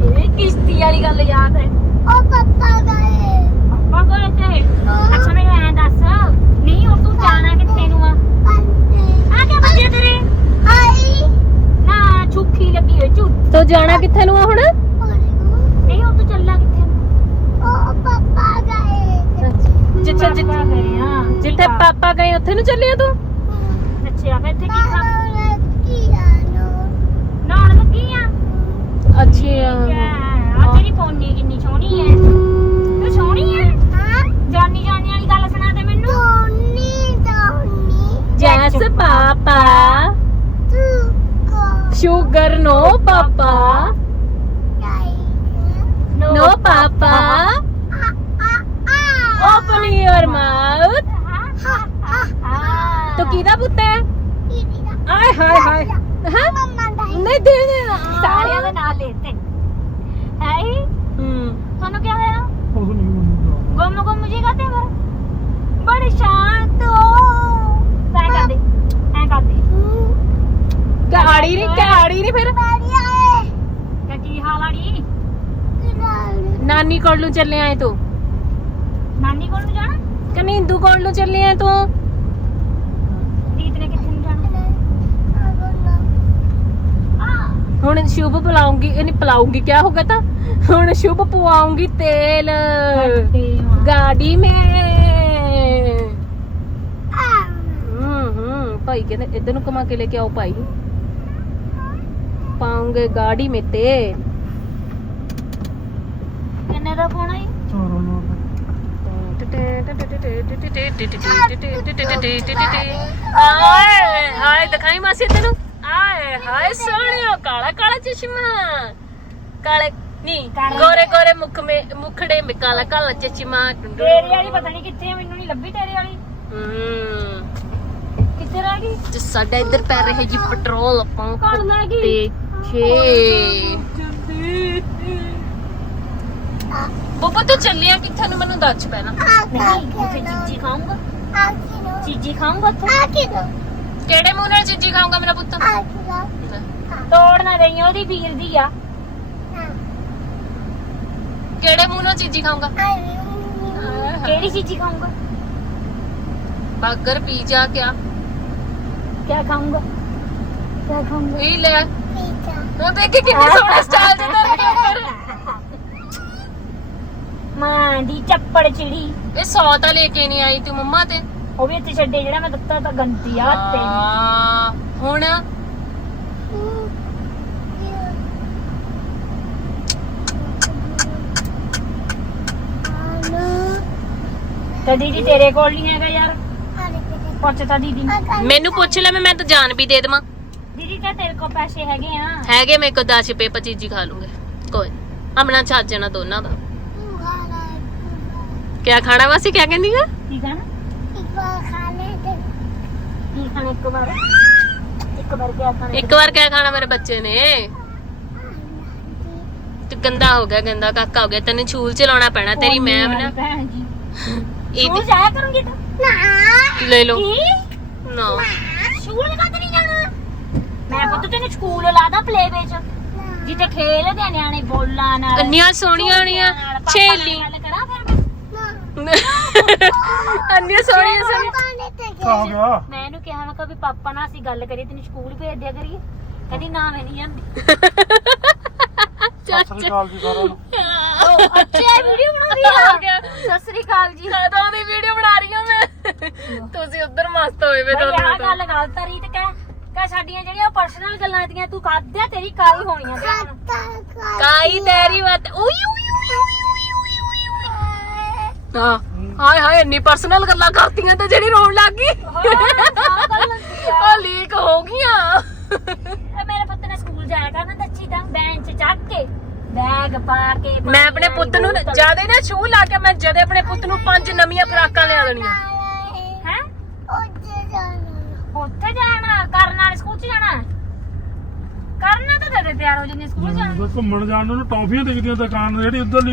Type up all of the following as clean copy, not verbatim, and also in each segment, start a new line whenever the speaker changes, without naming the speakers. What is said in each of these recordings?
किश्ती वाली गल याद है
ओ पापा गए
पापा गए थे अच्छा मैं ऐ दस नहीं और तू जाना किथे नु आ क्या बजे तेरे
हाय
ना झूठी लगी है झूठ
तो जाना किथे नु आ हुण
नहीं और तू चलना किथे
ओ पापा गए
जिथे
पापा गए हां
जिथे पापा गए उत्थे नु ਚੱਲਿਆ ਤੂੰ
अच्छा फिर थे की खा
किया नो
नान लगी आ
ਅੱਛਾ
आ तेरी पोनी कितनी सोहनी है तू सोहनी है
हां
जानी जानी वाली गल सुना दे मेनू
टोनी टोनी
जैस पापा
तू को
शुगर नो पापा
गए
नो पापा ओपन योर माउथ तो किदा पुੱਤ है आय हाय हाय हां नहीं दे दे
ਸਾਰਿਆਂ ਦੇ ਨਾਲ ਲੈਤੇ ਹੈ ਹੀ ਤੁਹਾਨੂੰ ਕੀ ਹੋਇਆ ਗੁੰਮ ਜੀ ਕਰਦੇ ਫਿਰ ਬੜੇ ਸ਼ਾਂਤ ਹੋ ਐ ਕਰਦੇ
ਕਹਾੜੀ ਨਹੀਂ ਫਿਰ
ਕਿ ਕੀ ਹਾਲ ਆੜੀ
ਨਾਨੀ ਕੋਲ ਨੂੰ ਚੱਲੇ ਆਏ ਤੂੰ
ਨਾਨੀ ਕੋਲ ਨੂੰ ਜਾਣਾ
ਕਿ ਨੀਂਦੂ ਕੋਲ ਨੂੰ ਚੱਲੇ ਆਏ ਤੂੰ
ਰੀਤ ਨੇ ਕਿੱਥੇ ਨੂੰ ਜਾਣਾ
ਹੁਣ ਸ਼ੁਭ ਪਲਾਉਂਗੀ ਇਹ ਨਹੀਂ ਪਲਾਉਂਗੀ क्या होगा था ਹੁਣ ਸ਼ੁਭ ਪਵਾਉਂਗੀ ਤੇਲ गाड़ी में ਭਾਈ ਕਹਿੰਦੇ ਇੱਧਰ ਨੂੰ ਕਮਾ ਕੇ ਲੈ ਕੇ ਆਓ ਭਾਈ ਪਾਉਂਗੇ गाड़ी में तेल
ਕਿੰਨੇ ਦਾ ਪਾਉਣਾ ਈ
ਹਾਏ ਹਾਏ ਦਿਖਾਈ ਮਾਸੀ ਤੈਨੂੰ ਆਏ ਹਾਏ ਸੋਹਣਿਓ ਕਾਲਾ ਕਾਲਾ ਚਸ਼ਮਾ ਕਾਲੇ ਨਹੀਂ ਗੋਰੇ ਗੋਰੇ ਮੁਖੜੇ ਮੇ ਕਾਲਾ ਕਾਲਾ ਚਸ਼ਮਾ
ਤੇਰੀ ਵਾਲੀ ਪਤਾ ਨਹੀਂ ਕਿੱਥੇ ਆ ਮੈਨੂੰ ਨਹੀਂ ਲੱਭੀ ਤੇਰੀ ਵਾਲੀ ਕਿੱਥੇ ਰਹਿ ਗਈ
ਤੇ ਸਾਡਾ ਇੱਧਰ ਪੈ ਰਿਹਾ ਜੀ ਪੈਟਰੋਲ
ਘਰ
ਪੰਪ
ਲੈ ਗਈ
ਤੇ 6 ਬੱਬੂ ਤੂੰ ਚੱਲਿਆ ਕਿੱਥੇ ਨੂੰ ਮੈਨੂੰ ਦੱਸ ਪਹਿਲਾਂ
ਨਹੀਂ ਉੱਥੇ ਚੀਜ਼ੀ ਖਾਊਂਗਾ ਚੀਜ਼ੀ ਖਾਊਂਗਾ ਉੱਥੇ
ਕਿਹੜੇ ਮੂੰਹ ਨਾਲ ਚੀਜ਼ੀ ਖਾਊਂਗਾ ਮੇਰਾ ਪੁੱਤ
ਤੋੜ ਨਾ ਦੇਈ ਉਹਦੀ ਵੀਰ ਦੀ ਆ
ਕਿਹੜੇ ਮੂੰਹ ਨਾਲ ਚੀਜ਼ੀ ਖਾਊਂਗਾ
ਕਿਹੜੀ ਚੀਜ਼ੀ ਖਾਊਂਗਾ
버ਗਰ ਪੀਜ਼ਾ ਕਿਆ
क्या खाऊंगा
ਇਹ ਲੈ ਉਹ ਦੇਖ ਕਿੰਨੇ ਸੋਹਣੇ ਸਟਾਈਲ ਦੇ ਧਰ ਕੇ
ਮਾਂ ਦੀ ਚੱਪੜ ਚਿੜੀ
ਇਹ 100 ਤਾਂ ਲੈ ਕੇ ਨਹੀਂ ਆਈ ਤੂੰ ਮੰਮਾ ਤੇ
ਉਹ ਵੀ ਇੱਥੇ ਛੱਡੇ ਜਿਹੜਾ ਮੈਂ ਦਿੱਤਾ ਤਾਂ ਗੰਦੀ ਆ ਤੇ
ਹੁਣ
ਦੀਦੀ ਤੇਰੇ ਕੋਲ ਨਹੀਂ ਹੈਗਾ ਯਾਰ ਪੁੱਛਤਾ ਦੀਦੀ
ਮੈਨੂੰ ਪੁੱਛ ਲੈ ਮੈਂ ਤਾਂ ਜਾਨ ਵੀ ਦੇ ਦੇਵਾਂ
ਦੀਦੀ ਤਾਂ ਤੇਰੇ ਕੋਲ ਪੈਸੇ ਹੈਗੇ ਆ
ਹੈਗੇ ਮੇਰੇ ਕੋਲ 10 ਰੁਪਏ 25 ਜੀ ਖਾ ਲੂੰਗੇ ਕੋਈ ਆਪਣਾ ਛੱਜ ਜਾਣਾ ਦੋਨਾਂ ਦਾ ਕਿਆ ਖਾਣਾ ਵਾਸੀ ਕਿਆ ਕਹਿੰਦੀ ਹੈ
ਕੀ ਖਾਣਾ ਕੀ ਖਾਣਾ ਇੱਕ ਵਾਰ ਕਿਆ ਖਾਣਾ
ਇੱਕ ਵਾਰ ਕਿਆ ਖਾਣਾ ਮੇਰੇ ਬੱਚੇ ਨੇ ਤੇ ਗੰਦਾ ਹੋ ਗਿਆ ਗੰਦਾ ਕਾਕਾ ਹੋ ਗਿਆ ਤੈਨੂੰ ਛੂਲ ਚਲਾਉਣਾ ਪੈਣਾ ਤੇਰੀ ਮੈਮ ਨਾ
ਭੈਣ ਜੀ
ਇਹਦੀ
ਤੂੰ ਜਾਇਆ ਕਰੂੰਗੀ ਤਾਂ
ਲੈ ਲਓ
ਕੀ
ਨਾ
ਸਕੂਲ ਕਦ ਨਹੀਂ ਜਾਣਾ ਮੈਂ ਪੁੱਤ ਤੈਨੂੰ ਸਕੂਲ ਲਾਦਾ ਪਲੇ ਵਿੱਚ ਜਿੱਥੇ ਖੇਲਦੇ ਆ ਨਿਆਣੇ ਬੋਲਾਂ ਨਾਲ
ਕੰਨੀਆਂ ਸੋਹਣੀਆਂ ਹੋਣੀਆਂ ਛੇਲੀ
ਗੱਲ ਕਰਾਂ ਫਿਰ ਮੈਂ
ਅੰਨੀਆਂ ਸੋਹਣੀਆਂ ਸੋਹਣੀਆਂ
ਹੋ ਗਿਆ
ਮੈਂ ਇਹਨੂੰ ਕਿਹਾ ਮੈਂ ਕभी ਪਾਪਾ ਨਾਲ ਅਸੀਂ ਗੱਲ ਕਰੀਏ ਤੈਨੂੰ ਸਕੂਲ ਭੇਜ ਦਿਆ ਕਰੀਏ ਕਹਿੰਦੀ ਨਾ ਮੈਂ ਨਹੀਂ ਜਾਂਦੀ
ਸਤਿ ਸ੍ਰੀ ਅਕਾਲ ਜੀ ਸਾਰਿਆਂ ਨੂੰ
ਅੱਛਾ ਵੀਡੀਓ ਬਣਾ ਰਹੀ ਆ ਸਤਿ ਸ੍ਰੀ ਅਕਾਲ ਜੀ
ਤਾਂ ਉਹਦੀ ਵੀਡੀਓ ਬਣਾ ਰਹੀ ਹਾਂ ਮੈਂ ਤੁਸੀਂ ਉਧਰ ਮਸਤ ਹੋਏ ਵੇ
ਬਈ
ਦੋਨੋਂ
ਆਹ ਗੱਲ ਗਲਤ ਆ ਰੀਤ ਕਹਿ ਸਾਡੀਆਂ ਜਿਹੜੀਆਂ ਪਰਸਨਲ ਗੱਲਾਂ ਦੀਆਂ ਤੂੰ ਕਰਦੇ ਤੇਰੀ ਕਾਈ ਹੋਣੀਆਂ
ਕਾਈ ਤੇਰੀ ਬਾਤ ਉਈ ਉਈ ਹਾਂ ਹਾਏ ਹਾਏ ਇੰਨੀ ਪਰਸਨਲ ਗੱਲਾਂ ਕਰਤੀਆਂ ਤੇ ਜਿਹੜੀ ਰੋਣ ਲੱਗ ਗਈ ਉਹ ਲੀਕ ਹੋ ਗਈਆਂ
ਮੇਰੇ ਪੁੱਤ ਨੇ ਸਕੂਲ ਜਾਇਆ ਕਰਨਾ ਦੱਚੀ ਤਾਂ ਬੈਂਚ ਚੱਕ ਕੇ ਬੈਗ ਪਾ ਕੇ
ਮੈਂ ਆਪਣੇ ਪੁੱਤ ਨੂੰ ਜਿਆਦਾ ਨਾ ਛੂ ਲਾ ਕੇ ਮੈਂ ਜਦੇ ਆਪਣੇ ਪੁੱਤ ਨੂੰ 5 ਨਵੀਆਂ ਫਰਾਕਾਂ ਲਿਆ ਦੇਣੀਆਂ
ਹੈ ਉੱਥੇ ਜਾਣਾ ਕਰਨ ਵਾਲੇ ਸਕੂਲ ਚ ਜਾਣਾ ਕਰਨਾ ਤਾਂ ਦੇ ਤਿਆਰ ਹੋ ਜੰਨੇ ਸਕੂਲ ਜਾਣਾ
ਘੁੰਮਣ ਜਾਣ ਨੂੰ ਟੌਫੀਆਂ ਦਿਖਦੀਆਂ ਦੁਕਾਨ ਜਿਹੜੀ ਉਧਰਲੀ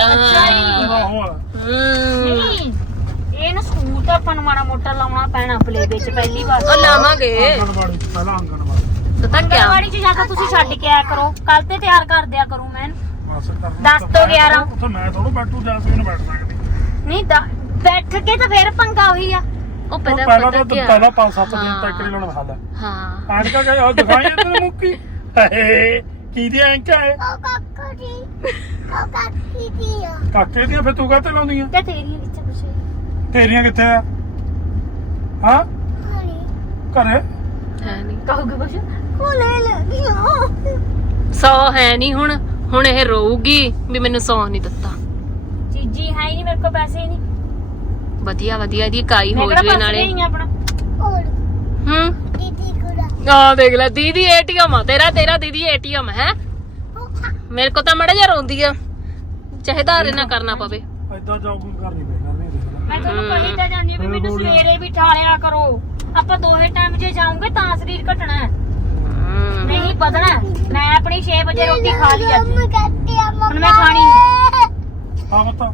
ਨਹੀਂ ਇਹਨੂੰ ਸਕੂਲ ਤਾਂ ਆਪਾਂ ਨੂੰ ਮਾੜਾ ਮੋਟਾ ਲਾਉਣਾ ਪੈਣਾ ਪਲੇ ਵਿੱਚ ਪਹਿਲੀ ਵਾਰ
ਉਹ ਲਾਵਾਂਗੇ
ਪਹਿਲਾਂ ਆਂਗਣਵਾੜੀ
ਪਤਾ ਕਿਆ
ਆਂਗਣਵਾੜੀ ਚ ਜਾ ਕੇ ਤੁਸੀਂ ਛੱਡ ਕੇ ਆਇਆ ਕਰੋ ਕੱਲ ਤੇ ਤਿਆਰ ਕਰ ਦਿਆ ਕਰੂੰ ਮੈਂ
ਬਸ ਕਰ
10 ਤੋਂ 11
ਉੱਥੇ ਮੈਂ ਥੋੜਾ ਬੈਠੂ ਜਾ ਸਕਣ ਬੈਠ ਸਕਦੀ
ਨਹੀਂ ਬੈਠ ਕੇ ਤਾਂ ਫੇਰ ਪੰਗਾ ਉਹੀ ਆ।
ਉਹ
ਪਹਿਲਾਂ
ਪਤਾ
ਤਾਂ
ਕੀ ਆ?
ਪਹਿਲਾਂ 5-7 ਦਿਨ ਤੱਕ ਨਹੀਂ ਲਾਉਣਾ ਹਾਲ
ਹਾਂ
ਐਨਕਾ ਕਹੇ ਉਹ ਦਿਖਾਈ ਤੈਨੂੰ ਮੁੱਕੀ ਹੇ ਕੀ ਦੀ ਐਨਕਾ ਹੈ ਕਾਕੇ ਦੀਆਂ ਫਿਰ ਤੂੰ ਕਾਹਤੇ ਲਾਉਂਦੀ ਆ
ਤੇ ਤੇਰੀਆਂ ਵਿੱਚ ਕੁਛ
ਤੇਰੀਆਂ ਕਿੱਥੇ ਆ ਹਾਂ ਘਰੇ
ਹੈ ਨਹੀਂ
ਕਹੋਗੇ ਕੁਛ ਉਹ ਲੈ ਲੈ
100 ਹੈ ਨਹੀਂ ਹੁਣ ਇਹ ਰੋਊਗੀ ਵੀ ਮੈਨੂੰ 100 ਨਹੀਂ ਦਿੱਤਾ।
ਚੀਜੀ ਹੈ ਹੀ ਨਹੀਂ ਮੇਰੇ ਕੋਲ ਪੈਸੇ ਹੀ ਨਹੀਂ।
ਵਧੀਆ ਇਹਦੀ ਕਾਈ ਹੋ
ਮੈਂ
ਜਵੇ
ਕਿਹੜਾ
ਨਾਲੇ
ਨਹੀਂ ਆਪਣਾ
ਆ ਦੇਖ ਲੈ ਦੀਦੀ ਏਟੀਐਮ ਆ ਤੇਰਾ ਦੀਦੀ ਏਟੀਐਮ ਹੈ। ਮੇਰੇ ਕੋ ਤਾਂ ਮੜਾ ਜਾ ਰੋਂਦੀ ਆ ਚਾਹੇ ਧਾਰੇ ਨਾ ਕਰਨਾ ਪਵੇ।
ਏਦਾਂ ਜੋਗਿੰਗ ਕਰਨੀ ਪੈਗਾ ਨਹੀਂ ਦੇਖ
ਮੈਂ ਤੁਹਾਨੂੰ ਕਹੀ ਤਾਂ ਜਾਂਦੀ ਹਾਂ ਵੀ ਮੈਨੂੰ ਸਵੇਰੇ ਵੀ ਠਾਲਿਆ ਕਰੋ। ਆਪਾਂ ਦੋਹੇ ਟਾਈਮ ਜੇ ਜਾਉਂਗੇ ਤਾਂ ਸਰੀਰ ਘਟਣਾ ਹੈ, ਨਹੀਂ ਵਧਣਾ। ਮੈਂ ਆਪਣੀ 6 ਵਜੇ ਰੋਟੀ ਖਾ ਲਈ ਅੱਜ, ਹੁਣ ਮੈਂ ਖਾਣੀ ਨਹੀਂ।
ਹਾਂ ਬਤਾ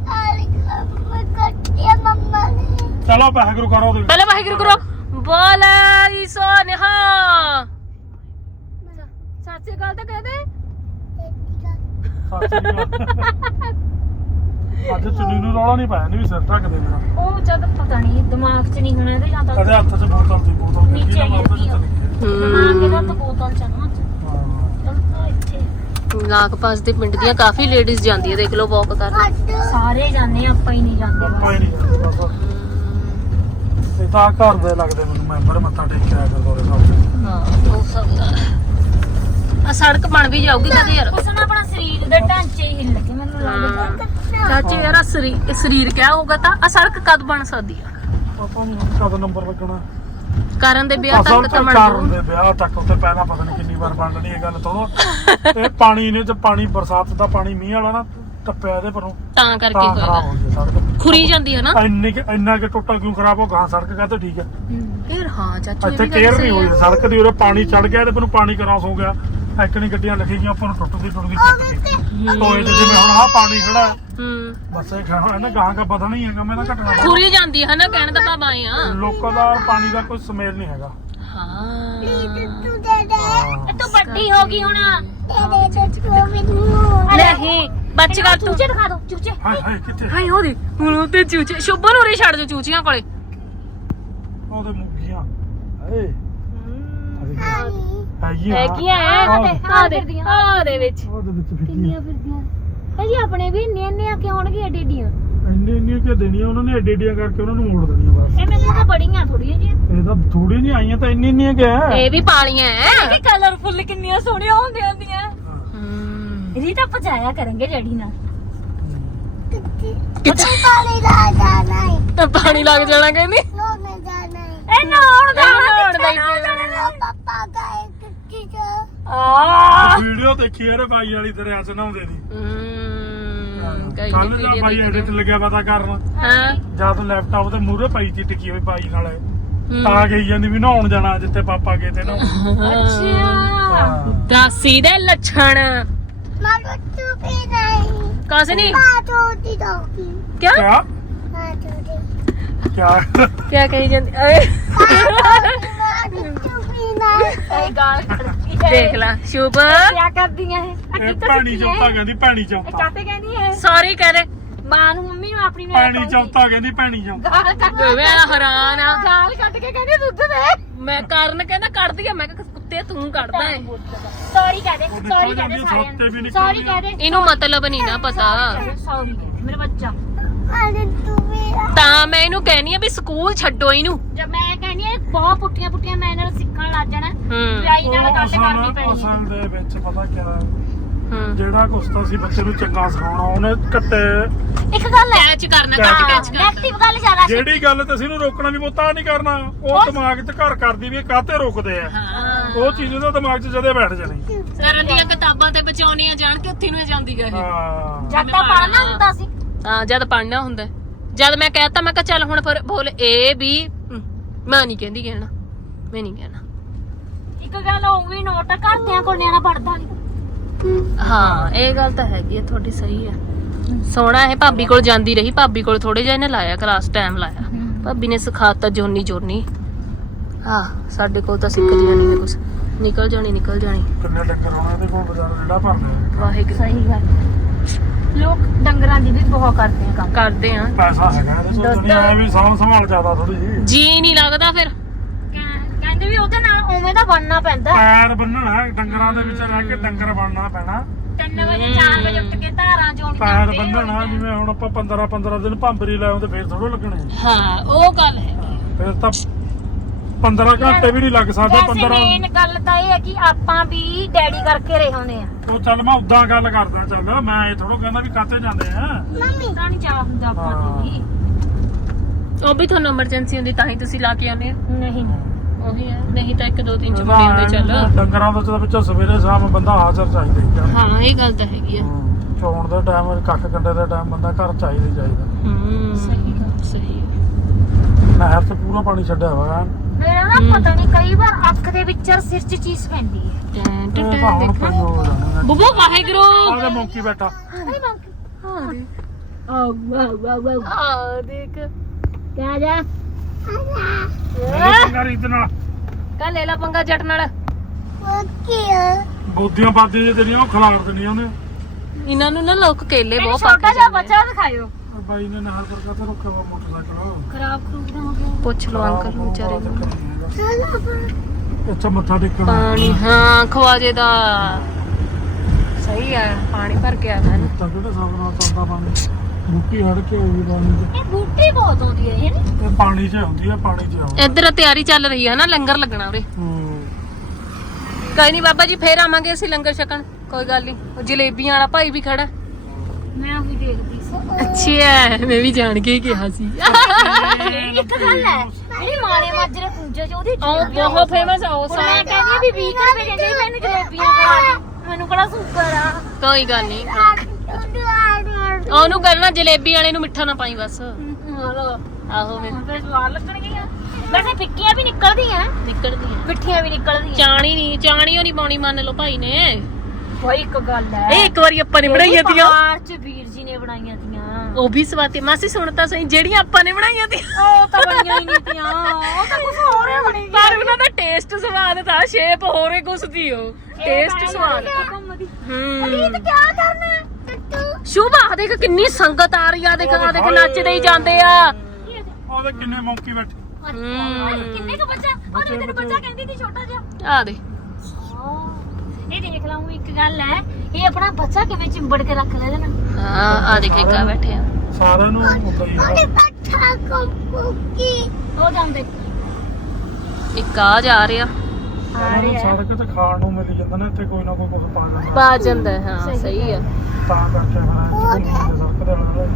ਚਲੋ ਵਾਹਿਗੁਰੂ ਕਰੋ ਦੇ
ਪਹਿਲਾਂ ਵਾਹਿਗੁਰੂ ਕਰੋ ਬੋਲੇ ਸੋ ਨਿਹਾ ਸੱਚੀ ਗੱਲ ਤਾਂ ਕਹਿ ਦੇ।
ਅੱਜ ਚੁੰਨੀ ਨੂੰ ਰੌਲਾ ਨਹੀਂ ਪਾਇਆ ਨਹੀਂ ਵੀ ਸਿਰ ਢੱਕ ਦੇ ਮੇਰਾ।
ਉਹ ਜਦ ਪਤਾ ਨਹੀਂ ਦਿਮਾਗ 'ਚ ਨਹੀਂ ਹੋਣਾ ਇਹਦੇ ਜਾਂ ਤਾਂ
ਕਦੇ ਹੱਥ 'ਚ ਬੋਤਲ ਸੀ ਬੋਤਲ
ਨੀਚੇ
ਕਿਹਦੀ ਨਾ
ਗਿਰਦੀ ਆ। ਦਿਮਾਗ ਇਹਦਾ ਤਾਂ
ਹੂੰ
ਬੋਤਲ 'ਚ ਆ ਨਾ ਇੱਥੇ।
ਲਾਗ ਪਾਸ ਦੇ ਪਿੰਡ ਦੀਆਂ ਕਾਫੀ ਲੇਡੀਜ਼ ਜਾਂਦੀਆਂ ਦੇਖ ਲਓ ਵਾਕ ਕਰਨ।
ਸਾਰੇ ਜਾਂਦੇ ਆ, ਆਪਾਂ ਹੀ ਨਹੀਂ ਜਾਂਦੇ
ਆਪਾਂ ਹੀ
ਬਸ।
ਨਹੀਂ ਜਾਂਦੇ ਬਸ ਇਹ ਤਾਂ ਘਰ ਦੇ ਲੱਗਦੇ ਮੈਨੂੰ ਮੈਂਬਰ ਮੱਥਾ ਟੇਕ ਕੇ ਆਇਆ ਗੁਰਦੁਆਰੇ ਸਾਹਿਬ।
ਹਾਂ ਹੋ ਸਕਦਾ ਆ ਸੜਕ ਬਣ ਵੀ ਜਾਊਗੀ ਕਦੇ ਯਾਰ।
ਉਸ ਨਾਲ ਆਪਣਾ ਸਰੀਰ ਦੇ ਢਾਂਚੇ ਹੀ ਹਿੱਲ ਕੇ ਮੈਨੂੰ ਲੱਗਦਾ।
ਚਾਚੀ ਯਾਰ ਸਰੀਰ ਕਿਆ ਹੋਊਗਾ ਤਾਂ ਆ ਸੜਕ ਕਦ ਬਣ ਸਕਦੀ ਆ?
ਆਪਾਂ ਨੂੰ ਕਦ ਨੰਬਰ ਲੱਗਣਾ
ਕਰਨ ਦੇ ਵਿਆਹ
ਅਸਲ
ਤੱਕ
ਤਾਂ
ਤਾਂ ਬਣ
ਕਰਨ
ਜਾਊ।
ਦੇ ਵਿਆਹ ਤੱਕ ਉੱਤੇ ਪਹਿਲਾਂ ਪਤਾ ਨਹੀਂ ਕਿੰਨੀ ਵਾਰ ਬਣਨੀ ਇਹ ਗੱਲ ਤੋਂ ਇਹ ਪਾਣੀ ਨੇ ਤੇ ਪਾਣੀ ਬਰਸਾਤ ਦਾ ਪਾਣੀ ਮੀਂਹ ਵਾਲਾ ਨਾ ਟੱਪਿਆ ਇਹਦੇ ਪਰੋਂ
ਤਾਂ
ਤਾਂ
ਕਰਕੇ
ਖਰਾਬ
ਹੋਇਆ
ਹੋ ਗਈ ਸੜਕ
ਖੁਰੀ ਜਾਂਦੀ ਹੈ ਨਾ
ਇੰਨਾ ਕਿ ਟੁੱਟਾ ਕਿਉਂ ਖਰਾਬ ਹੋ ਗਾਂ ਸੜਕ ਕਾ ਤਾਂ ਠੀਕ ਹੈ
ਯਾਰ ਹਾਂ ਚਾਚੂ ਇਹ
ਇੱਥੇ
ਵੀ ਗੱਲ
ਕੇਅਰ
ਸਹੀ
ਨਹੀਂ
ਆ।
ਹੋਈ ਸੜਕ ਦੀ ਉਰੇ ਪਾਣੀ ਚੜ ਗਿਆ ਤੇ ਮੈਨੂੰ ਪਾਣੀ ਕ੍ਰਾਸ ਹੋ ਗਿਆ ਐਕਣੀ ਗੱਡੀਆਂ ਲੱਗੀ ਗਈਆਂ ਉੱਪਰ ਨੂੰ ਟੁੱਟਦੀ ਟੁੱਟ ਗਈ ਟੋਏ ਚ ਜਿਵੇਂ ਹੁਣ ਆਹ ਪਾਣੀ ਖੜਾ
ਹੂੰ
ਬਸ ਇਹ ਖਾਣਾ ਇਹਨਾਂ ਗਾਂ ਦਾ ਪਤਾ ਨਹੀਂ ਹੈਗਾ ਮੈਂ ਤਾਂ ਘਟਣਾ
ਖੁਰੀ ਜਾਂਦੀ ਹੈ ਨਾ ਕਹਿਣ ਦਾ ਭਾਵ ਆਏ ਆ।
ਲੋਕਾਂ ਦਾ ਪਾਣੀ ਦਾ ਕੋਈ ਸਮੇਲ ਨਹੀਂ ਹੈਗਾ
ਹਾਂ
ਇਹ ਤਾਂ ਵੱਡੀ ਹੋ ਗਈ ਹੁਣ।
ਨਹੀਂ ਬੱਚ ਕਰ ਤੂੰ
ਚੂਚੇ ਦਿਖਾ ਦੋ ਚੂਚੇ।
ਹਾਏ ਹਾਏ ਕਿੱਥੇ
ਹਾਏ ਉਹਦੇ ਹੁਣ ਤੇ ਚੂਚੇ ਸ਼ੁਭਨ ਹੋਰੇ ਛੱਡ ਜੋ ਚੂਚੀਆਂ ਕੋਲੇ।
ਉਹਦੇ ਮੁੱਗੀਆਂ ਹਾਏ
ਹੈਗੀਆਂ ਆ ਦੇ ਵਿੱਚ
ਉਹਦੇ ਵਿੱਚ ਫਿੱਟੀਆਂ
ਕਿੰਨੀਆਂ ਫਿਰਦੀਆਂ ਇਹ ਜੀ ਆਪਣੇ ਵੀ ਇੰਨੀਆਂ ਕਿ ਹੋਣਗੀਆਂ ਏਡੀਆਂ।
ਇੰਨੀਆਂ ਕਿ ਦੇਣੀਆਂ ਉਹਨਾਂ ਨੇ ਏਡੀਆਂ ਕਰਕੇ ਉਹਨਾਂ ਨੂੰ ਮੋੜ ਦੇਣੀਆਂ ਬਸ
ਇਹ ਮੈਨੂੰ ਤਾਂ ਬੜੀਆਂ ਥੋੜੀਆਂ ਜਿਹੀਆਂ।
ਇਹ ਤਾਂ ਥੋੜੀ ਨਹੀਂ ਆਈਆਂ ਤਾਂ ਇੰਨੀਆਂ ਕਿ
ਇਹ ਵੀ ਪਾਲੀਆਂ ਐ।
ਇਹ ਕਲਰਫੁੱਲ ਕਿੰਨੀਆਂ ਸੋਹਣੀਆਂ ਹੁੰਦੀਆਂ ਹੁੰਦੀਆਂ। ਇਹਦੀ ਤਾਂ ਪਚਾਇਆ ਕਰਾਂਗੇ ਡੈਡੀ ਨਾਲ।
ਪਾਣੀ ਲੱਗ ਜਾਣਾ ਕਹਿੰਦੀ
ਇਹ ਨਹਾਉਣ ਦਾ
ਵੀਡੀਓ ਦੇਖੀ ਯਾਰ ਬਾਈ ਵਾਲੀ ਦਰਿਆ ਚ ਨਹਾਉਂਦੇ ਦੀ
ਕਈ
ਕੱਲ ਦਾ
ਵੀਡੀਓ
ਬਾਈ ਐਡਿਟ ਲੱਗਿਆ ਪਤਾ ਕਰਨ
ਹਾਂ
ਜਦ ਲੈਪਟਾਪ ਤੇ ਮੂਹਰੇ ਪਈ ਸੀ ਟਿੱਕੀ ਹੋਈ ਬਾਈ ਨਾਲ ਤਾਂ ਗਈ ਜਾਂਦੀ ਵੀ ਨਹਾਉਣ ਜਾਣਾ ਜਿੱਥੇ ਪਾਪਾ ਗਏ ਤੇ ਨਾ
ਅੱਛਾ
ਦਾਸੀ ਦੇ ਲੱਛਣ ਕਾਸ ਨਹੀਂ ਕਿਆ
ਕਿਆ ਕਿਆ
ਕਿਆ ਕਹੀ ਜਾਂਦੀ ਓਏ
ਇਹ ਗਾਲ ਕੱਢਦੀ ਹੈ।
ਦੇਖ ਲੈ ਸ਼ੁਭ
ਕਿਆ ਕਰਦੀਆਂ ਇਹ
ਇਹ ਪਾਣੀ ਚੌਥਾ ਕਹਿੰਦੀ ਪਾਣੀ
ਇਹ
ਚੌਥਾ
ਕਾਤੇ ਕਹਿੰਦੀ ਹੈ
ਸੌਰੀ ਕਹਦੇ
ਮਾਂ ਨੂੰ ਮੰਮੀ ਨੂੰ ਆਪਣੀ ਨੂੰ
ਪਾਣੀ ਚੌਥਾ ਕਹਿੰਦੀ ਪਾਣੀ ਚੌਥਾ
ਗਾਲ ਕੱਢ
ਦੋਵੇਂ ਹੈਰਾਨ ਆ
ਗਾਲ ਕੱਢ ਕੇ ਕਹਿੰਦੀ ਦੁੱਧ ਦੇ।
ਮੈਂ ਕਾਰਨ ਕਹਿੰਦਾ ਕੱਢਦੀ ਆ ਮੈਂ ਕਿਹਾ ਕੁੱਤੇ ਤੂੰ ਕੱਢਦਾ ਏ
ਸੌਰੀ ਕਹਦੇ ਸੌਰੀ ਕਹਦੇ ਸਾਰਿਆਂ
ਸੌਤੇ ਵੀ
ਨੂੰ
ਨਿਕਲਦੀਆਂ।
ਸੌਰੀ ਕਹਦੇ
ਇਹਨੂੰ ਮਤਲਬ ਨਹੀਂ ਨਾ ਪਤਾ
ਸੌਰੀ ਕਹਦੇ ਮੇਰਾ ਬੱਚਾ।
ਤਾਂ ਮੈਂ ਇਹਨੂੰ ਕਹਿਨੀ ਆ ਵੀ ਸਕੂਲ ਛੱਡੋ ਇਹਨੂੰ
ਜਦ ਮੈਂ ਕਹਿੰਦੀ ਆ ਬਹੁਤ ਪੁੱਠੀਆਂ ਪੁੱਠੀਆਂ ਮੈਂ ਇਹਨਾਂ ਨੂੰ ਸਿੱਖਣ ਲੱਗ ਜਾਣਾ
ਹੂੰ
ਵਿਆਹੀ ਨਾਲ ਗੱਲ ਕਰਨੀ
ਅਸਲ
ਪੈਣੀ
ਦੇ ਵਿੱਚ ਪਤਾ ਕਿਆ
ਹੂੰ
ਜਿਹੜਾ ਕੁਛ ਤਾਂ ਸੀ ਬੱਚੇ ਨੂੰ ਚੰਗਾ ਸਿਖਾਉਣਾ ਉਹਨੇ ਘੱਟੇ
ਇੱਕ ਗੱਲ ਹੈ
ਕੈਚ ਕਰਨਾ ਕੱਟ ਕੈਚ ਕਰਨਾ
ਨੈਗੇਟਿਵ ਗੱਲ ਜ਼ਿਆਦਾ ਸੀ।
ਜਿਹੜੀ ਗੱਲ ਤੇ ਅਸੀਂ ਨੂੰ ਰੋਕਣਾ ਵੀ ਪਤਾ ਨਹੀਂ ਕਰਨਾ ਉਹ ਦਿਮਾਗ 'ਚ ਘਰ ਕਰਦੀ ਵੀ ਇਹ ਕਾਹਤੇ ਰੋਕਦੇ ਆ
ਹਾਂ
ਉਹ ਚੀਜ਼ ਉਹਦੇ ਦਿਮਾਗ 'ਚ ਜਦੇ ਬੈਠ ਜਾਣੀ
ਕਰਨ ਦੀਆਂ ਕਿਤਾਬਾਂ ਤੇ ਬਚਾਉਣੀਆਂ ਜਾਣ ਕੇ ਉੱਥੇ ਨੂੰ ਹੀ ਜਾਂਦੀ ਗਾ ਇਹ
ਹਾਂ
ਜਦ ਤਾਂ ਪੜਨਾ ਹੁੰਦਾ ਸੀ
ਹਾਂ ਜਦ ਪੜਨਾ ਹੁੰਦਾ ਜਦ ਮੈਂ ਕਹਿਤਾ ਮੈਂ ਕਿਹਾ ਚੱਲ ਹੁਣ ਫਿਰ ਬੋਲ ਇਹ ਵੀ ਮੈਂ ਨਹੀਂ ਕਹਿੰਦੀ ਕਹਿਣਾ ਮੈਂ ਨਹੀਂ ਕਹਿਣਾ
ਇੱਕ ਗੱਲ ਉਹ ਵੀ ਨੋਟ ਕਰਦਿਆਂ ਕੋਲ ਨਿਆਣਾ ਪੜਦਾ ਨਹੀਂ।
ਹਾਂ ਇਹ ਗੱਲ ਤਾਂ ਹੈਗੀ ਹੈ ਤੁਹਾਡੀ ਸਹੀ ਹੈ ਸੋਹਣਾ ਇਹ ਭਾਬੀ ਕੋਲ ਜਾਂਦੀ ਰਹੀ ਭਾਬੀ ਕੋਲ ਥੋੜੇ ਜਿਹਾ ਇਹਨੇ ਲਾਇਆ ਕਲਾਸ ਟਾਈਮ ਲਾਇਆ ਭਾਬੀ ਨੇ ਸਿਖਾਤਾ ਜੋਨੀ ਹਾਂ ਸਾਡੇ ਕੋਲ ਤਾਂ ਸਿੱਖਦੀਆਂ ਨਹੀਂ ਕੁਛ ਨਿਕਲ ਜਾਣੀ
ਕਿੰਨੇ ਡੰਗਰ ਹੋਣਾ ਇਹਦੇ ਕੋਲ ਬਾਜ਼ਾਰ ਜਿਹੜਾ ਭਰਨਾ
ਵਾਹਿਗੁਰੂ
ਸਹੀ ਗੱਲ ਲੋਕ ਡੰਗਰਾਂ ਦੀ ਵੀ ਬਹੁਤ ਕਰਦੇ ਆ ਕੰਮ।
ਕਰਦੇ ਆ
ਪੈਸਾ ਹੈਗਾ ਇਹਦੇ ਚ, ਦੁਨੀਆ ਐ ਵੀ ਸਾਂਭ ਸੰਭਾਲ ਜ਼ਿਆਦਾ ਥੋੜੀ ਜੀ।
ਜੀ ਨਹੀਂ ਲੱਗਦਾ ਫਿਰ।
ਕਹਿੰਦੇ ਵੀ ਉਹਦੇ ਨਾਲ ਉਵੇਂ ਦਾ ਬਣਨਾ ਪੈਂਦਾ।
ਪੈਰ ਬੰਨਣਾ ਡੰਗਰਾਂ ਦੇ ਵਿੱਚ ਰਹਿ ਕੇ ਡੰਗਰ ਬਣਨਾ ਪੈਣਾ।
3 ਵਜੇ 4 ਵਜੇ ਉੱਠ ਕੇ ਧਾਰਾਂ ਚੋਣੀਆਂ।
ਪੈਰ ਬੰਨਣਾ ਜਿਵੇਂ ਹੁਣ ਆਪਾਂ 15 ਦਿਨ ਭਾਂਬਰੀ ਲਾਏ ਤੇ ਫੇਰ ਥੋੜਾ ਲੱਗਣੇ।
ਹਾਂ ਉਹ ਗੱਲ ਹੈ।
ਫੇਰ ਤਾਂ 15 ਘੰਟੇ ਵੀ ਨਹੀਂ ਲੱਗ ਸਕਦੇ। 15
ਮੇਨ ਗੱਲ ਤਾਂ ਇਹ ਹੈ ਕਿ ਆਪਾਂ ਵੀ ਡੈਡੀ ਕਰਕੇ ਰਹੇ ਹੁੰਦੇ ਆ।
ਉਹ ਚੱਲ ਮੈਂ ਉਦਾਂ ਗੱਲ ਕਰਦਾ, ਚੱਲ ਮੈਂ ਇਹ ਥੋੜਾ ਕਹਿੰਦਾ ਵੀ ਕਾਤੇ ਜਾਂਦੇ ਆ।
ਮੰਮੀ ਤਾਂ ਨਹੀਂ ਚਾਹ ਹੁੰਦਾ ਆਪਾਂ ਤੇ ਵੀ।
ਉਹ ਵੀ ਤੁਹਾਨੂੰ ਐਮਰਜੈਂਸੀ ਹੁੰਦੀ ਤਾਂ ਹੀ ਤੁਸੀਂ ਲਾ ਕੇ ਆਉਂਦੇ ਆ।
ਨਹੀਂ
ਉਹੀ ਹੈ, ਨਹੀਂ ਤਾਂ 1-2-3 ਚ ਮੁੰਡੇ ਹੁੰਦੇ ਚੱਲ।
ਡੰਗਰਾਂ ਦੇ ਵਿੱਚ ਸਵੇਰੇ ਸ਼ਾਮ ਬੰਦਾ ਹਾਜ਼ਰ ਚਾਹੀਦਾ ਹੀ ਆ।
ਹਾਂ ਇਹ ਗੱਲ ਤਾਂ ਹੈਗੀ ਆ।
ਚੌਣ ਦੇ ਟਾਈਮ, ਕੱਖ ਕੰਡੇ ਦੇ ਟਾਈਮ ਬੰਦਾ ਘਰ ਚਾਹੀਦਾ ਹੀ ਚਾਹੀਦਾ।
ਸਹੀ ਗੱਲ, ਸਹੀ।
ਨਹਿਰ ਤੇ ਪੂਰਾ ਪਾਣੀ ਛੱਡਿਆ ਹੋਇਆ।
ਮੇਰਾ ਨਾ ਪਤਾ ਨਹੀਂ ਕਈ ਵਾਰ ਅੱਖ ਦੇ ਵਿੱਚ ਸਿਰ 'ਚ ਚੀਜ਼ ਪੈਂਦੀ ਹੈ।
ਇਹ ਤਾਂ ਹੁਣ ਪਈ ਹੋ ਜਾਣਾ।
ਬੁੱਬੂ ਵਾਹਿਗੁਰੂ।
ਆਹ ਮੌਂਕੀ ਬੈਠਾ।
ਆ ਦੇਖ
ਕਿਆ ਜਾ
ਰੀਤ ਨਾਲ
ਕਾ ਲੈ ਲਾ ਪੰਗਾ ਜੱਟ ਨਾਲ।
ਬੋਦੀਆਂ ਬਾਦੀਆਂ ਜਿਹੜੀਆਂ ਉਹ ਖਿਲਾਰ ਦੇਣੀਆਂ ਉਹਨੇ।
ਇਹਨਾਂ ਨੂੰ ਨਾ ਲੋਕ ਕੇਲੇ ਬਹੁਤ ਪਾ
ਛੋਟਾ
ਕੇ
ਜਿਹਾ ਬੱਚਾ ਦਿਖਾਇਓ।
ਬਾਈ ਨੇ ਨਹਿਰ ਪਰ ਕਾਤੇ ਰੁਕਿਆ ਵਾ ਮੋਟਰਸਾਈਕਲ।
ਖਰਾਬ ਖਰੂਬ ਨਾ ਹੋ ਗਿਆ।
ਪੁੱਛ ਲੋ ਅੰਕਲ ਨੂੰ ਵਿਚਾਰੇ ਨੂੰ।
ਇੱਥੇ ਮੱਥਾ ਟੇਕਣਾ।
ਪਾਣੀ ਹਾਂ ਖਵਾਜੇ ਦਾ ਸਹੀ ਆ। ਪਾਣੀ ਭਰ ਕੇ ਆਇਆ ਨਾ।
ਤਾਂ ਕਿਹੜੇ ਹਿਸਾਬ ਨਾਲ ਚੱਲਦਾ ਪਾਣੀ। ਬੂਟੀ ਹੜ ਕੇ ਹੋਈ ਪਾਣੀ ਚ।
ਇਹ ਬੂਟੀ ਬਹੁਤ ਹੁੰਦੀ ਹੈ ਇਹ।
ਇਹ ਪਾਣੀ 'ਚ ਹੁੰਦੀ ਆ, ਪਾਣੀ 'ਚ ਆਉਂਦੀ।
ਇੱਧਰ ਤਿਆਰੀ ਚੱਲ ਰਹੀ ਹੈ ਨਾ, ਲੰਗਰ ਲੱਗਣਾ ਉਰੇ। ਕੋਈ ਨਹੀਂ ਬਾਬਾ ਜੀ ਫੇਰ ਆਵਾਂਗੇ ਅਸੀਂ ਲੰਗਰ ਛਕਣ। ਕੋਈ ਗੱਲ ਨਹੀਂ। ਉਹ ਜਲੇਬੀਆਂ ਵਾਲਾ ਭਾਈ ਵੀ ਖੜਾ।
ਮੈਂ ਉਹੀ ਦੇਖਦੀ ਸੀ।
ਅੱਛਾ ਮੈਂ ਵੀ ਜਾਣ ਕੇ ਹੀ ਕਿਹਾ ਸੀ।
ਇੱਕ ਗੱਲ ਹੈ ਜਿਹੜੀ ਮਾਣੇ ਮਾਜਰੇ ਪੂਜਾ ਚ ਉਹਦੀ
ਉਹ ਬਹੁਤ ਫੇਮਸ ਆ ਉਹ
ਹੁਣ ਮੈਂ ਕਹਿੰਦੀ ਆ ਵੀ 20 ਰੁਪਏ ਦਿੰਦੇ ਸੀ ਮੈਨੂੰ ਜਲੇਬੀਆਂ ਖਵਾ ਦੇ। ਮੈਨੂੰ ਕਿਹੜਾ ਸ਼ੂਗਰ ਆ।
ਕੋਈ ਗੱਲ ਨਹੀਂ। ਉਹਨੂੰ ਕਰਨਾ ਜਲੇਬੀ ਵਾਲੇ ਨੂੰ ਮਿੱਠਾ ਨਾ ਪਾਈ ਬਸ। ਆਹੋ ਮੈਂ
ਫਿਰ ਸਵਾਦ ਲੱਗਣਗੀਆਂ। ਵੈਸੇ ਫਿੱਕੀਆਂ ਵੀ ਨਿਕਲਦੀਆਂ,
ਨਿਕਲਦੀਆਂ।
ਮਿੱਠੀਆਂ ਵੀ ਨਿਕਲਦੀਆਂ।
ਚਾਣੀ ਉਹ ਨਹੀਂ ਪਾਉਣੀ ਮੰਨ ਲਓ ਭਾਈ ਨੇ।
ਕੋਈ ਇੱਕ ਗੱਲ ਹੈ
ਇਹ ਇੱਕ ਵਾਰੀ ਆਪਾਂ ਨੇ ਬਣਾਈਆਂ ਤੀਆਂ।
ਪਹਾੜ ਚ ਵੀਰ ਜੀ ਨੇ ਬਣਾਈਆਂ ਤੀਆਂ।
ਉਹ ਵੀ ਸਵਾਤੀ ਮਾਸੀ ਸੁਣ ਤਾਂ ਸਹੀ, ਜਿਹੜੀਆਂ ਆਪਾਂ ਨੇ ਬਣਾਈਆਂ ਤੀ
ਉਹ ਤਾਂ ਬਣੀਆਂ ਹੀ ਨਹੀਂ ਤੀਆਂ। ਉਹ ਤਾਂ ਕੁਝ ਹੋਰ ਹੀ ਬਣੀ
ਪਰ ਉਹਨਾਂ ਦਾ ਟੇਸਟ ਸਵਾਦ ਤਾਂ, ਸ਼ੇਪ ਹੋਰੇ ਕੁਛ ਦੀ ਉਹ ਟੇਸਟ ਸਵਾਦ।
ਅਰੀਤ ਕੀ ਕਰਨਾ ਟੱਟੂ
ਸ਼ੁਭਾ ਦੇਖ ਕਿੰਨੀ ਸੰਗਤ ਆ ਰਹੀ ਆ। ਦੇਖ ਆ ਦੇਖ ਨੱਚਦੇ ਹੀ ਜਾਂਦੇ ਆ।
ਉਹਦੇ ਕਿੰਨੇ ਮੌਂਕੀ ਬੈਠੇ।
ਕਿੰਨੇ ਕੁ ਬੱਚਾ ਉਹਨੇ ਤੈਨੂੰ ਬੱਚਾ ਕਹਿੰਦੀ ਸੀ ਛੋਟਾ ਜਿਹਾ।
ਆ ਦੇ
ਇਹ ਦੇਖ ਲਾਉਂ ਇੱਕ ਗੱਲ ਹੈ, ਇਹ ਆਪਣਾ ਬੱਚਾ ਕਿਵੇਂ ਚਿੰਬੜ ਕੇ ਰੱਖ ਲੈ ਦੇਣਾ।
ਹਾਂ ਆ ਦੇਖ ਇੱਕ ਆ ਬੈਠੇ ਆ
ਸਾਰਿਆਂ ਨੂੰ ਉਦਾਂ ਹੀ ਆ।
ਬੱਚਾ ਕੁੱਕੀ ਹੋ ਜਾਂਦੇ।
ਇੱਕ ਆ ਜਾ ਰਿਹਾ।
ਆ ਰਿਹਾ
ਸੜਕ ਤੇ ਖਾਣ ਨੂੰ ਮਿਲ ਜਾਂਦਾ ਨਾ, ਇੱਥੇ ਕੋਈ ਨਾ ਕੋਈ ਕੁਝ ਪਾ ਜਾਂਦਾ।
ਪਾ ਜਾਂਦਾ ਹਾਂ ਸਹੀ ਆ।
ਤਾਂ ਕਰਕੇ ਫਿਰ ਸੜਕ ਦੇ ਨਾਲ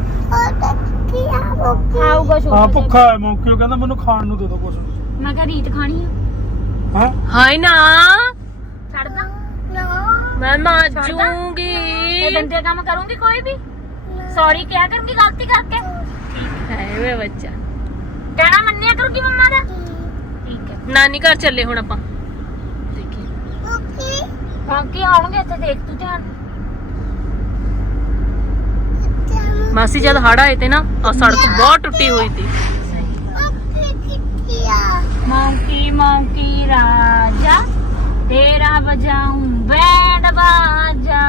ਆਊਗਾ
ਆ
ਛੋਟਾ।
ਭੁੱਖਾ ਹੈ ਮੌਂਕੀ। ਉਹ ਕਹਿੰਦਾ ਮੈਨੂੰ ਖਾਣ ਨੂੰ ਦੇ ਦਿਓ ਕੁਝ।
ਮੈਂ ਕਿਹਾ ਰੀਤ ਖਾਣੀ ਆ।
ਹਾਂ
ਹਾਏ ਨਾ
ਛੱਡਦਾ
ਮੈਂ ਮਾਜੂਗੀ।
ਇਹ ਗੰਦੇ ਕੰਮ ਕਰੂੰਗੀ ਕੋਈ ਵੀ। ਸੌਰੀ ਕਿਹਾ ਕਰੂੰਗੀ ਗਲਤੀ ਕਰਕੇ।
ਹੈ ਵੇ ਬੱਚਾ
ਕਹਿਣਾ ਮੰਨਿਆ ਕਰੂੰਗੀ ਮੰਮਾ ਦਾ। ਠੀਕ ਹੈ
ਨਾਨੀ ਘਰ ਚੱਲੇ ਹੁਣ ਆਪਾਂ। ਦੇਖੀ
ਹਾਂ ਕੀ ਆਉਣਗੇ ਇੱਥੇ ਦੇਖ ਤੂੰ ਧਿਆਨ।
ਮਾਸੀ ਜਦ ਹੜ ਆਏ ਤੇ ਨਾ ਆ ਸੜਕ ਬਹੁਤ ਟੁੱਟੀ ਹੋਈ ਸੀ।
ਮੌਂਕੀ ਮੌਂਕੀ ਰਾਜਾ तेरा बजाऊं बैंड बाजा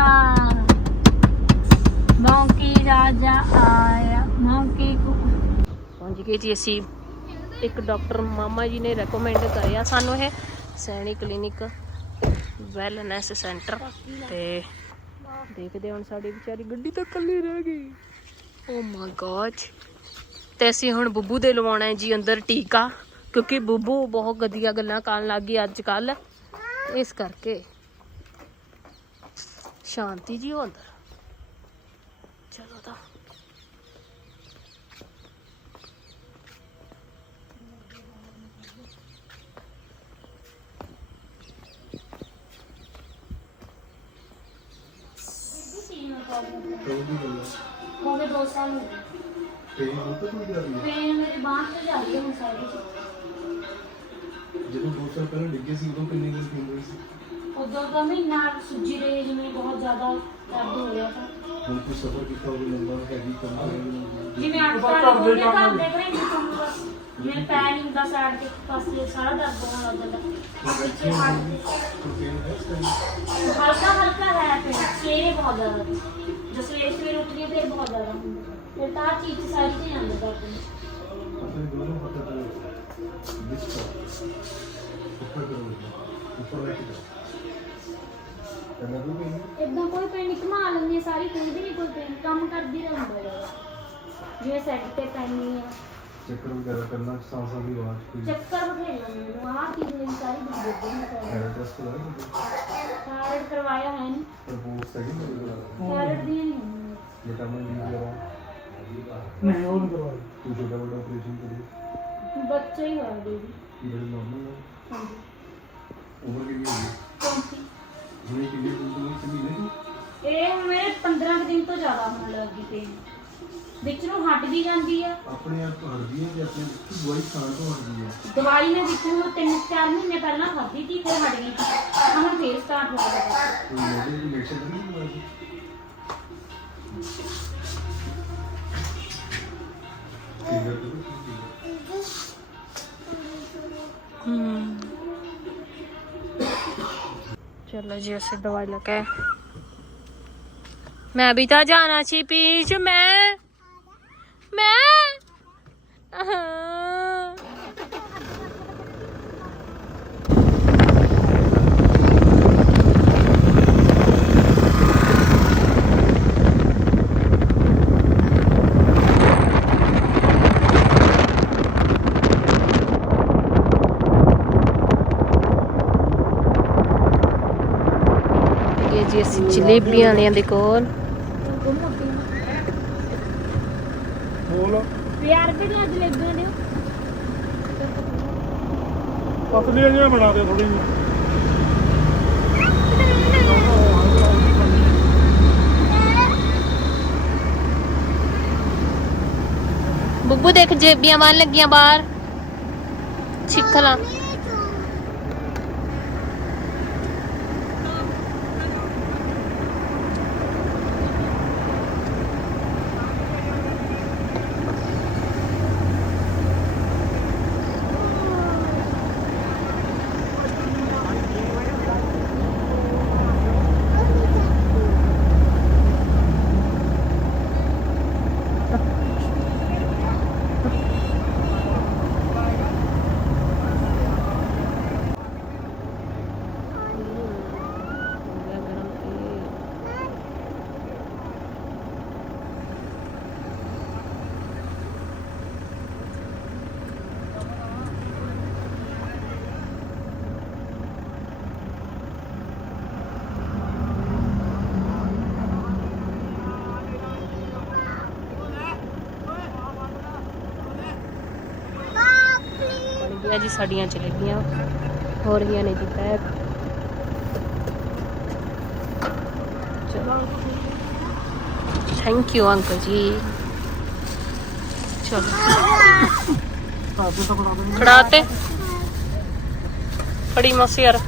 मौंकी राजा आया मौंकी को।
ਪਹੁੰਚ ਗਏ ਜੀ ਅਸੀਂ। ਇੱਕ ਡਾਕਟਰ ਮਾਮਾ ਜੀ ਨੇ ਰეკਮੈਂਡ ਕਰਿਆ ਸਾਨੂੰ ਇਹ ਸੈਣੀ ਕਲੀਨਿਕ ਵੈਲਨੈਸ ਸੈਂਟਰ ਤੇ ਦੇਖਦੇ ਹੁਣ ਸਾਡੀ ਵਿਚਾਰੀ ਗੱਡੀ ਤਾਂ ਇਕੱਲੀ ਰਹਿ ਗਈ। Oh my God. ਤੇ ਅਸੀਂ ਹੁਣ ਬੁੱਬੂ ਦੇ ਲਵਾਉਣਾ ਹੈ ਜੀ ਅੰਦਰ ਟੀਕਾ, ਕਿਉਂਕਿ ਬੁੱਬੂ ਬਹੁਤ ਗੰਦੀਆਂ ਗੱਲਾਂ ਕਰਨ ਲੱਗ ਗਈ ਅੱਜ ਕੱਲ। ਇਸ ਕਰਕੇ ਸ਼ਾਂਤੀ ਜੀ ਹੋ ਅੰਦਰ। ਚਲੋ ਤਾਂ
हो गए 2 साल हो गए। मेरे बांह से जा रही है मुसाइड।
ਜਦੋਂ 2 ਸਾਲ ਪਹਿਲਾਂ ਡਿੱਗੇ ਸੀ ਉਦੋਂ ਕਿੰਨੀ ਦਿਨ ਪੀਂਦੇ ਸੀ?
उधर का महीना सूजी रही जिसमें बहुत ज्यादा दर्द हो गया था।
ਹੁਣ ਕੋਈ ਸਫਰ ਕੀਤਾ ਹੋਵੇ ਲੰਬਾ ਹੈਵੀ ਕੰਮ ਕरेंगे
जिवें 8 साल हो गए घर देख रहे हैं तुम बस मेरे पैर नहीं ਹੁੰਦਾ ਸਾਈਡ ਤੇ ਪਾਸੇ ਸਾਰਾ ਦਰਦ ਹੋਣ ਲੱਗ ਜਾਂਦਾ। हल्का हल्का है फिर सवेरे बहुत ज्यादा जो सवेरे सवेरे उठ के ਜ਼ਿਆਦਾ ਹੁੰਦਾ ਫਿਰ ਤਾਂ ਆਹ ਚੀਜ਼ ਸਾਰੀ ਤੇ ਆਉਂਦਾ ਕਰਦੇ
अपने दोनों हाथों को मिक्स करो ऊपर करो ऊपर लेके जाओ करना तो नहीं
ਇਦਾਂ ਕੋਈ ਪੈਣੀ ਘੁਮਾ ਲੈਂਦੀ ਆ ਸਾਰੀ ਕੋਈ ਵੀ ਨਹੀਂ ਕੋਈ ਪੈਣੀ ਕੰਮ ਕਰਦੀ ਰਹਿੰਦਾ ਜਿਆਦਾ ਜਿਵੇਂ ਸੈੱਟ ਤੇ ਪੈਣੀ ਆ
चक्कर वगैरह करना सांसों की आवाज कोई
ਚੱਕਰ ਬਠੇ ਲੈਂਦੇ ਨੂੰ ਆਹ ਚੀਜ਼ ਲਈ ਸਾਰੀ ਦੁੱਧ ਦੇ ਨਹੀਂ
मेरा टेस्ट करा
ਥਾਇਰਾਇਡ ਕਰਵਾਇਆ ਹੈ ਨਹੀਂ
पर वो सही नहीं लग रहा
ਥਾਇਰਾਇਡ ਦੀਆਂ नहीं ਹੁੰਦੀਆਂ
विटामिन डी वगैरह
ਨਹੀਂ ਉਹ ਨਹੀਂ ਕਰਵਾਈ
कोई छोटा बड़ा ऑपरेशन करिए
ਬੱਚੇ ਹੀ ਹੋਇਆ ਬੇਬੀ
पीरियड नॉर्मल है
ਹਾਂਜੀ
उम्र कितनी होगी
ਕਿਉਂਕਿ
हुई कितनी तुम कितनी नहीं
ਇਹ ਹੁਣ ਮੇਰੇ 15 ਕੁ ਦਿਨ ਤੋਂ ਜ਼ਿਆਦਾ ਹੋਣ ਲੱਗੀ ਪਈ ਵਿੱਚ ਨੂੰ ਹਟ ਵੀ ਜਾਂਦੀ ਆ
अपने आप तो हट गई है कि अपने दवाई खाना तो हट गई है
ਦਵਾਈ ਮੈਂ ਵਿੱਚ ਨੂੰ 3-4 ਮਹੀਨੇ ਪਹਿਲਾਂ ਖਾਧੀ ਸੀ ਫਿਰ ਹਟ ਗਈ ਸੀ ਹੁਣ ਫੇਰ ਸਟਾਰਟ ਹੋ ਗਿਆ
कोई मेडिकल की मेडिसिन नहीं दवाई फिंगर तो
चलो जी ऐसे दवाई लेके मैं भी तो जाना सी पीछ मैं ये जी ਅਸੀਂ ਜਲੇਬੀਆਂ ਵਾਲਿਆਂ ਦੇ ਕੋਲ
ਬੋਲ
ਯਾਰ ਕਿਹੜੀਆਂ ਜਲੇਬੀਆਂ ਨੇ
ਪਤਲੀਆਂ ਜਿਹੀਆਂ ਬਣਾ ਦੇ ਥੋੜੀ ਜਿਹੀ
ਬੁੱਬੂ ਦੇਖ ਜਲੇਬੀਆਂ ਬਣ ਲੱਗੀਆਂ ਬਾਹਰ ਛਿੱਕਲਾ ਗਈਆਂ ਜੀ ਸਾਡੀਆਂ ਜਲੇਬੀਆਂ ਹੋ ਰਹੀਆਂ ਨੇ ਜੀ ਪੈਕ ਚਲੋ ਥੈਂਕ ਯੂ ਅੰਕਲ ਜੀ चलो
ਆਪ ਤਾਂ ਬਣਾ ਦੇਣੀ
खड़ाते खड़ी मौसी यार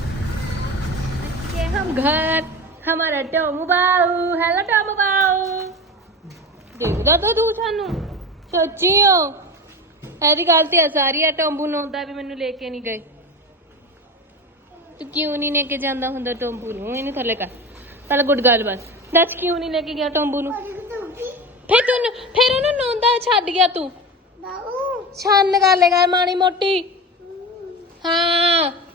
के हम घर हमारा टोमू बाऊ हेलो टोमू बाऊ देखदा तो तू सानू सच्ची हो ऐसी गल ते सारी है टोम्बू ਨੂੰ ਹੁੰਦਾ ਵੀ ਮੈਨੂੰ ਲੈ ਕੇ ਨਹੀਂ ਗਏ ਤੂੰ ਕਿਉਂ ਨਹੀਂ ਲੈ ਕੇ ਜਾਂਦਾ ਹੁੰਦਾ ਟੋम्बू ਨੂੰ ਇਹਨੂੰ ਥੱਲੇ ਕਰ ਪਹਿਲਾਂ ਗੁੱਡ ਗੱਲ ਬਸ ਦੱਸ ਕਿਉਂ ਨਹੀਂ ਲੈ ਕੇ ਗਿਆ ਟੋम्बू ਨੂੰ ਫਿਰ ਉਹਨੂੰ ਨੌਂਦਾ ਛੱਡ ਗਿਆ ਤੂੰ ਛੰਨ ਕਰ ਲੇਗਾ ਮਾਣੀ ਮੋਟੀ ਹਾਂ